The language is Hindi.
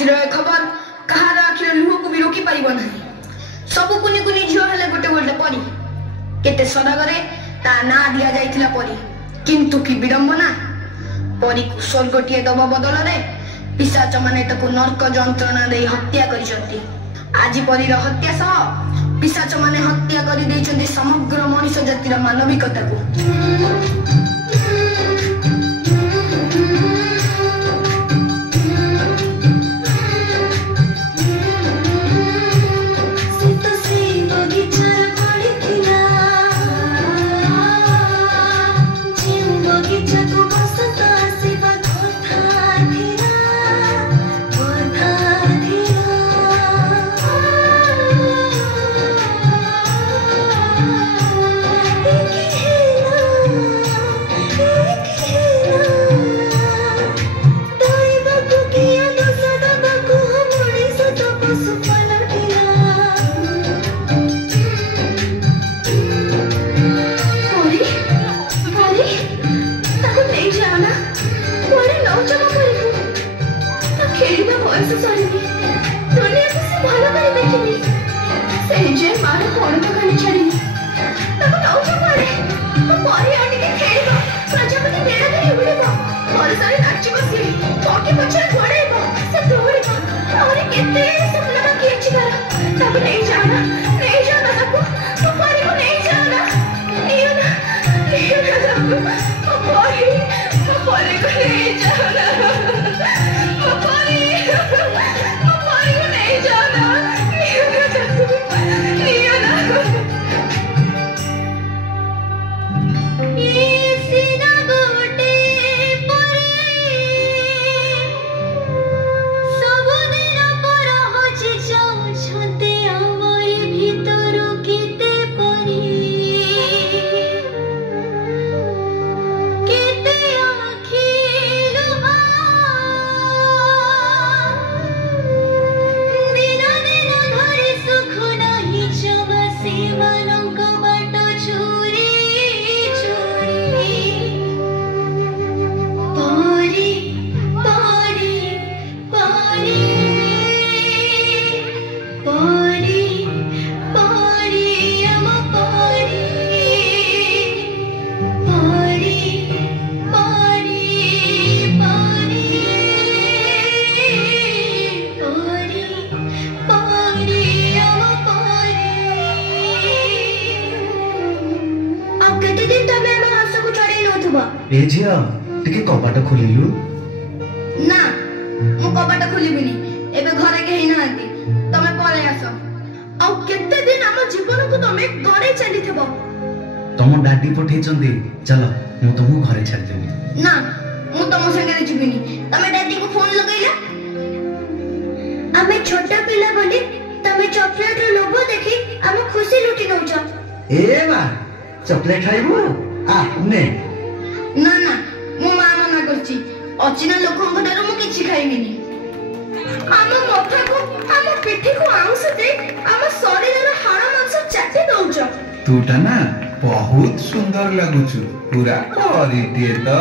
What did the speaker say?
आज खबर कहार आखिर लुह को भी रोकी पारिब नाही। सब कुनी कुनी झियो हेले गोटे गोटे परी केते सदागरे ता ना दिया जाइथिला परी, किंतु की विडंबना परी को स्वर्गटिए दब बदल रे पिशाच माने ताको नरक जंत्रणा दे हत्या करिसंती। आज परीर हत्या सह पिशाच माने हत्या करि दैछंती समग्र मनुष्य जातिर मानविकता को। ए झिया टिके कपाट खोलिलु ना मु कपाट खोलिबिनी एबे घरे के हिना आंती तमे पळे आसो आ केते दिन हम जीवन को तमे गरे चली थबो तम डाडी पठे चंदी चलो मु तुमु घरे छाड़ देबी ना मु तम संगे जिबिनी तमे डाडी को फोन लगाइला आमे छोटा पिला बोली तमे चॉकलेट रो लोभो देखि हम खुशी लुटी नउछ ए बा चॉकलेट खाइबो आ ने ना ना मो मां मना करछि अचिना लोकन कटारो मु किछि खाइबिनी आम मथा को आम पिठी को आउस दे आम शरीर रो हाड़ मांस चाटी दउछ तूटा ना बहुत सुंदर लागुछु पूरा करिते तो